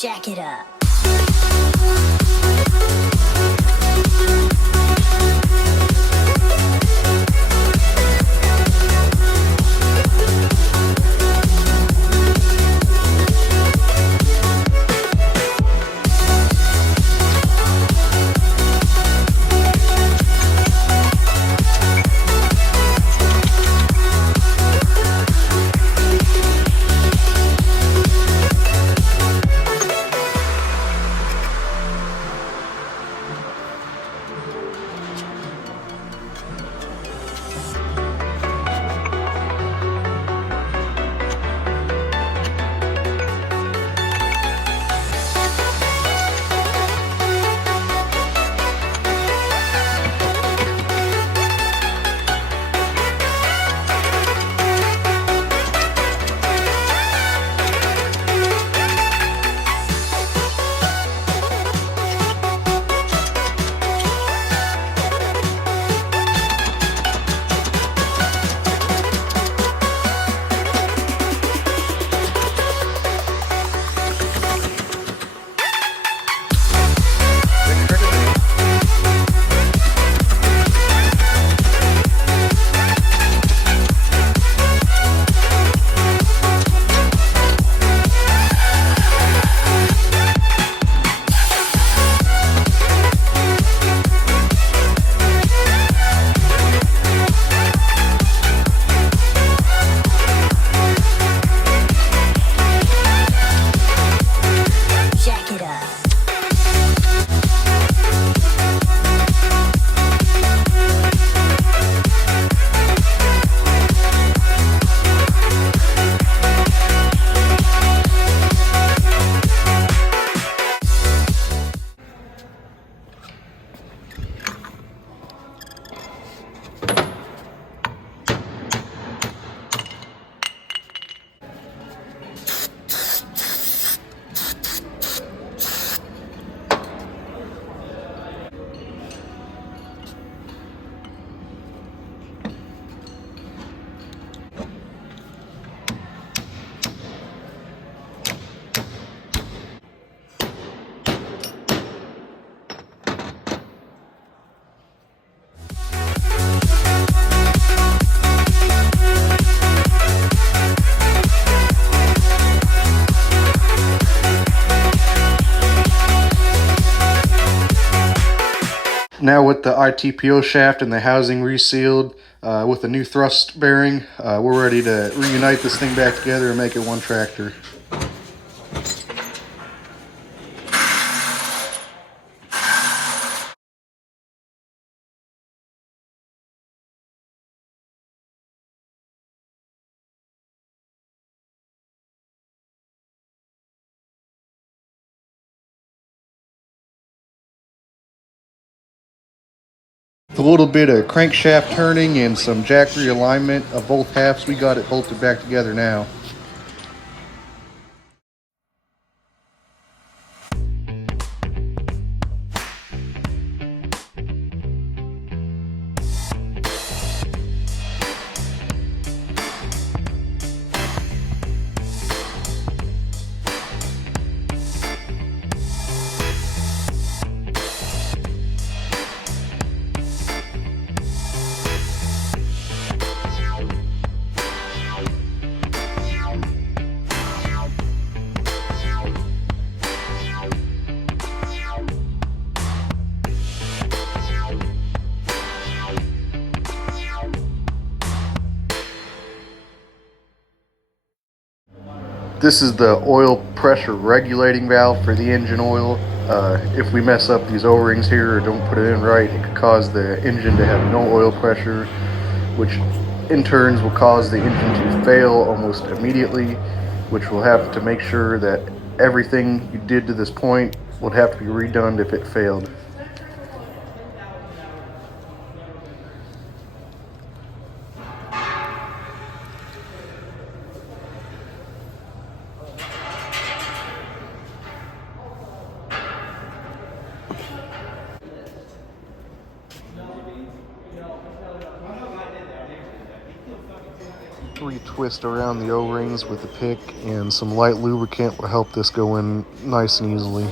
Jack it up. Now with the ITPO shaft and the housing resealed with the new thrust bearing, we're ready to reunite this thing back together and make it one tractor. With a little bit of crankshaft turning and some jack realignment of both halves, we got it bolted back together now. This is the oil pressure regulating valve for the engine oil. If we mess up these O-rings here or don't put it in right, it could cause the engine to have no oil pressure, which in turns will cause the engine to fail almost immediately, which will have to make sure that everything you did to this point would have to be redone if it failed. retwist around the O-rings with a pick, and some light lubricant will help this go in nice and easily.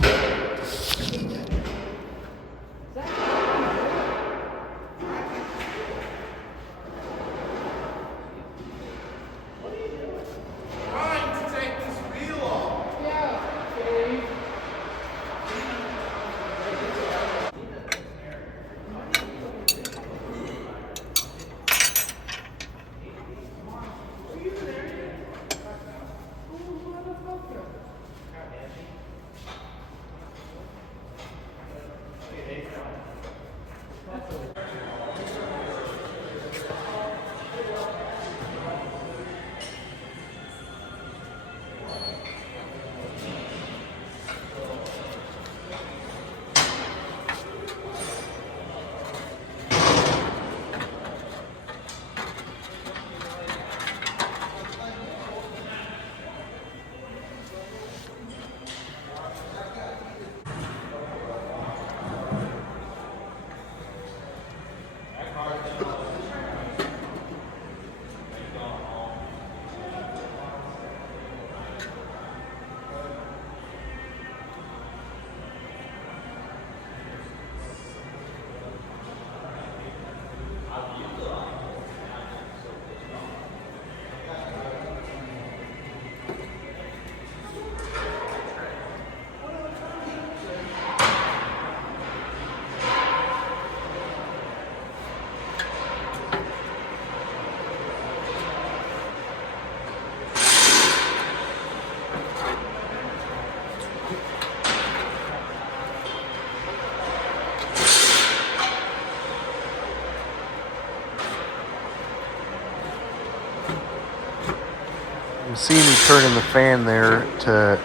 You see me turning the fan there to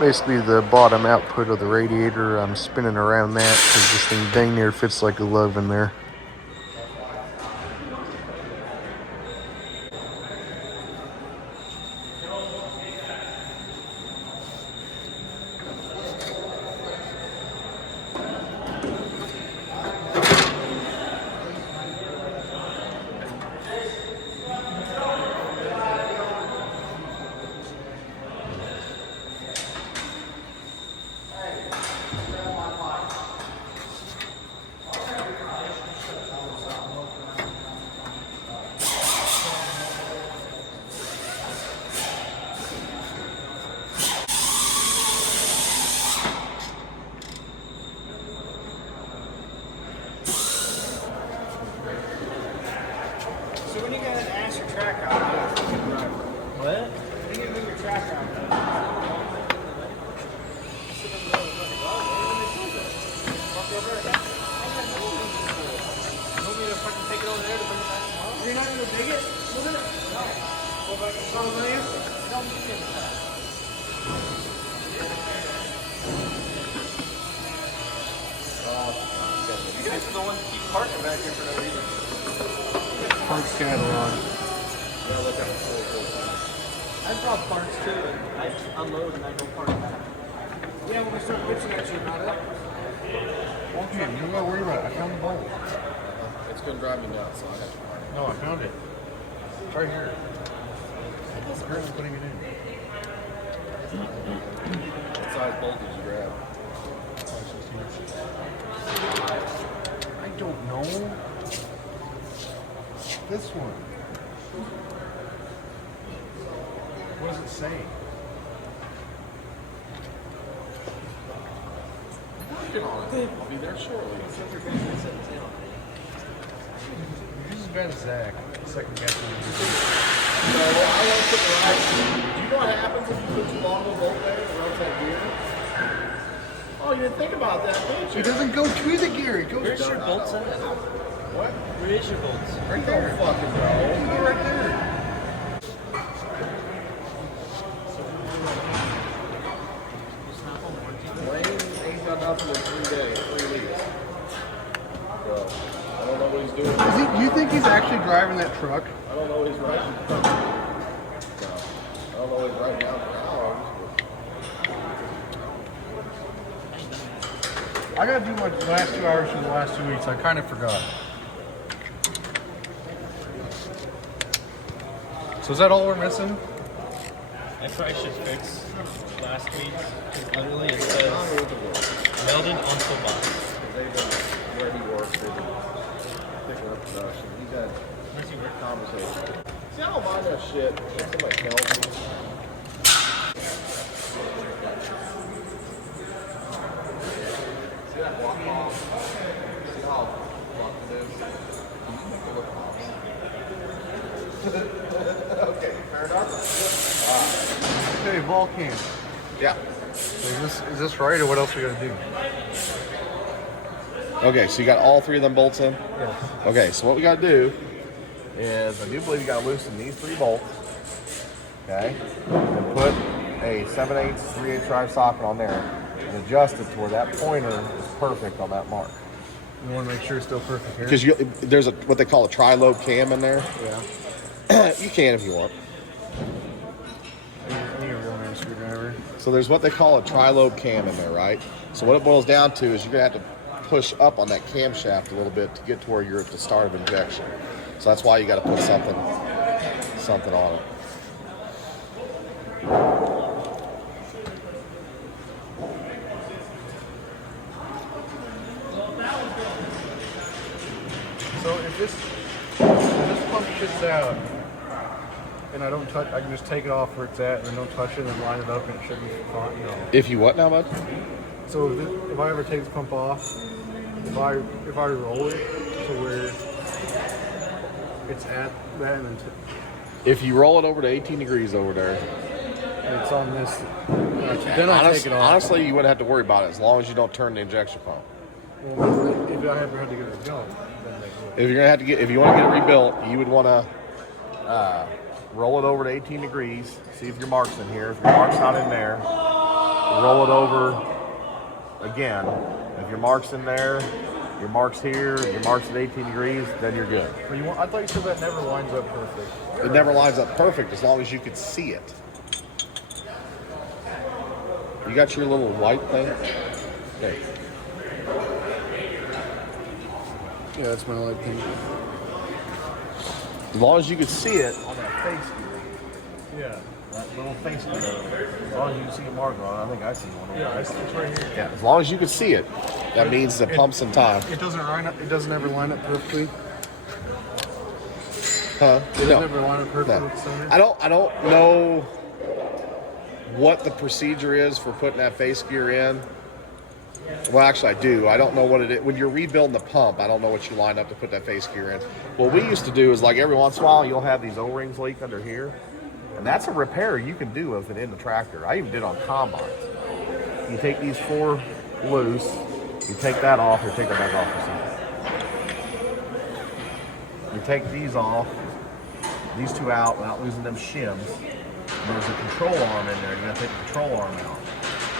basically the bottom output of the radiator. I'm spinning around that because this thing dang near fits like a glove in there. You're not gonna dig it? Look at it. No. Go back and follow the answer. Don't dig it. You guys are the ones that keep parking back here for no reason. Parts catalog. Yeah, look at it. I brought parts too, and I unload and I go park back. Yeah, when we start bitching at you about it. Okay, you don't gotta worry about it. I found the bolt. It's gonna drive me nuts, so I have to park. No, I found it. It's right here. I'm currently putting it in. What size bolt did you grab? I don't know. This one. What does it say? Working on it. I'll be there shortly. This is bad as Zach. Second guessing. No, well, I want to put the right. Do you know what happens if you put too long of a bolt there and it runs that gear? Oh, you didn't think about that, did you? It doesn't go to the gear. It goes. Where's your bolts at? What? Where is your bolts? Right there. Don't fucking know. Go right there. Wayne ain't got nothing in 3 days, 3 weeks. So, I don't know what he's doing. Do you think he's actually driving that truck? I don't know what he's writing. No. I don't know what he's writing down for hours. I gotta do my last 2 hours for the last 2 weeks. I kind of forgot. So So is that all we're missing? I probably should fix last week. Literally, it says welded onto box. They've been where he works. They've been picking up production. He's had conversation. See, I don't mind that shit. If somebody tells me. See that block off? See how blocked it is? Can you make it look off? Okay, fair enough. Okay, Vulcan. Yeah. Is this right, or what else we gotta do? Okay, so you got all three of them bolts in? Yes. Okay, so what we got to do is, I do believe you got to loosen these 3 bolts, okay, and put a 7/8, 3/8 drive socket on there and adjust it to where that pointer is perfect on that mark. You want to make sure it's still perfect here? Because there's what they call a tri-lobe cam in there. Yeah. You can if you want. I need a real man screwdriver. So there's what they call a tri-lobe cam in there, right? So what it boils down to is you're going to have to push up on that camshaft a little bit to get to where you're at the start of injection. So that's why you got to put something on it. So if this pump shits out and I don't touch, I can just take it off where it's at and then don't touch it and line it up and it should be fine. You know. If you what now, bud? So if I ever take this pump off, if I roll it to where it's at that and then If you roll it over to 18 degrees over there, and it's on this, then I take it off. honestly, you wouldn't have to worry about it as long as you don't turn the injection pump. Well, if I ever had to get it going, then they would. If you want to get it rebuilt, you would want to roll it over to 18 degrees. See if your mark's in here. If your mark's not in there, roll it over again. If your mark's in there, your mark's here, your mark's at 18 degrees, then you're good. But I thought you said that never lines up perfect. It never lines up perfect as long as you can see it. You got your little white thing? Okay. Yeah, that's my light thing. As long as you can see it on that face gear. Yeah. That little face gear. As long as you can see a mark on it, I think I see one. Yeah, it's right here. Yeah, as long as you can see it, that means the pump's in time. It doesn't line up. It doesn't ever line up perfectly. Huh? It doesn't ever line up perfectly with the center. I don't know what the procedure is for putting that face gear in. Well, actually, I do. I don't know what it is. When you're rebuilding the pump, I don't know what you line up to put that face gear in. What we used to do is, like, every once in a while, you'll have these O-rings leak under here. And that's a repair you can do of it in the tractor. I even did on combines. You take these 4 loose, you take that off, or take that back off for a second. You take these off, these 2 out without losing them shims. There's a control arm in there. You gotta take the control arm out.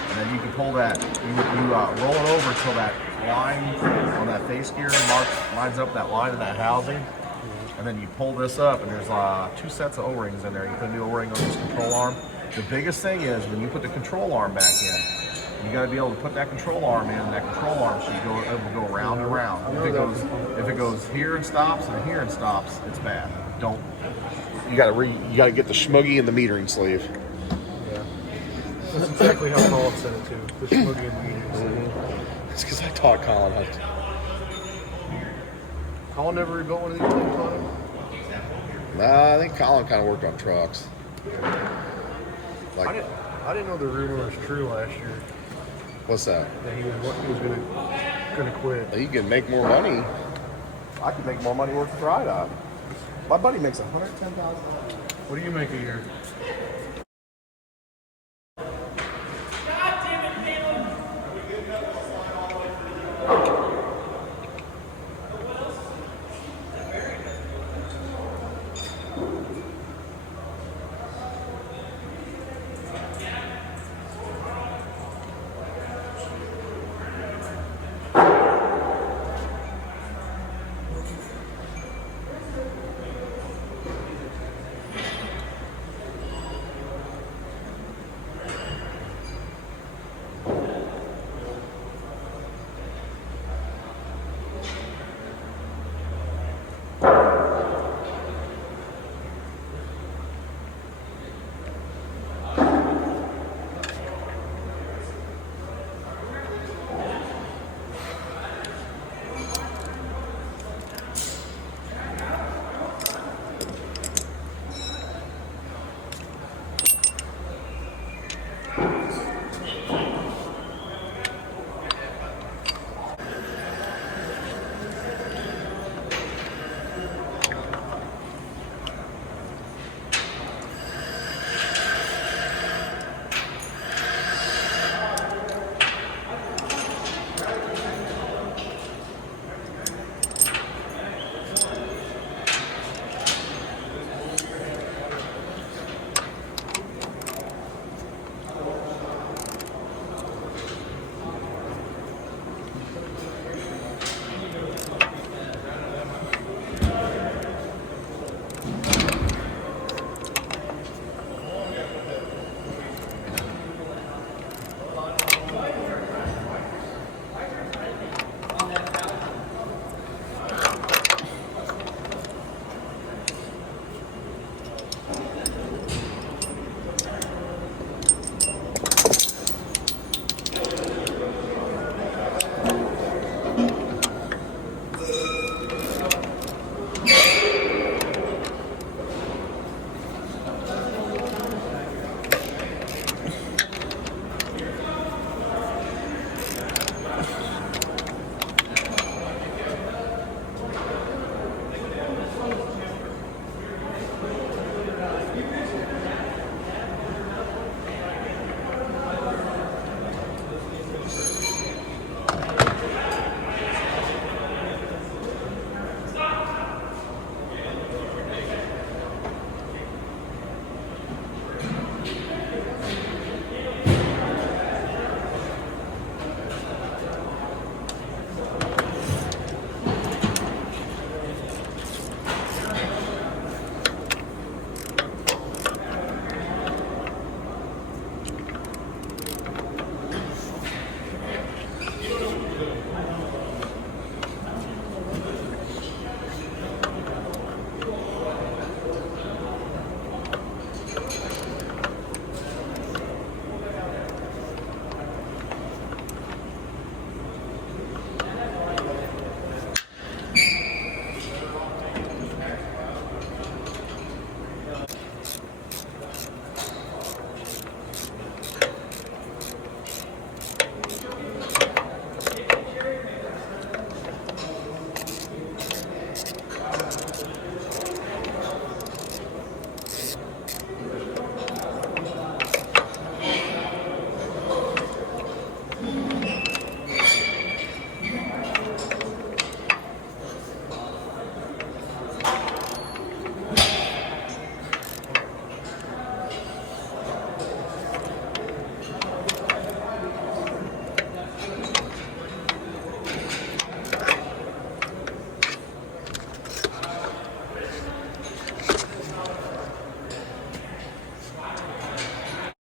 And then you can pull that, you roll it over until that line on that face gear lines up that line in that housing. And then you pull this up, and there's 2 sets of O-rings in there. You put a new O-ring on this control arm. The biggest thing is when you put the control arm back in, you got to be able to put that control arm in. And that control arm should go round and round. If it goes here and stops and here and stops, it's bad. You got to get the schmuggy and the metering sleeve. Yeah. That's exactly how Paul said it too. The schmuggy and the metering sleeve. It's because I taught Colin how to. Colin never rebuilt one of these things on him? Nah, I think Colin kind of worked on trucks. I didn't know the rumor was true last year. What's that? That he was gonna quit. You can make more money. I could make more money working for IDOT. My buddy makes $110,000. What do you make a year?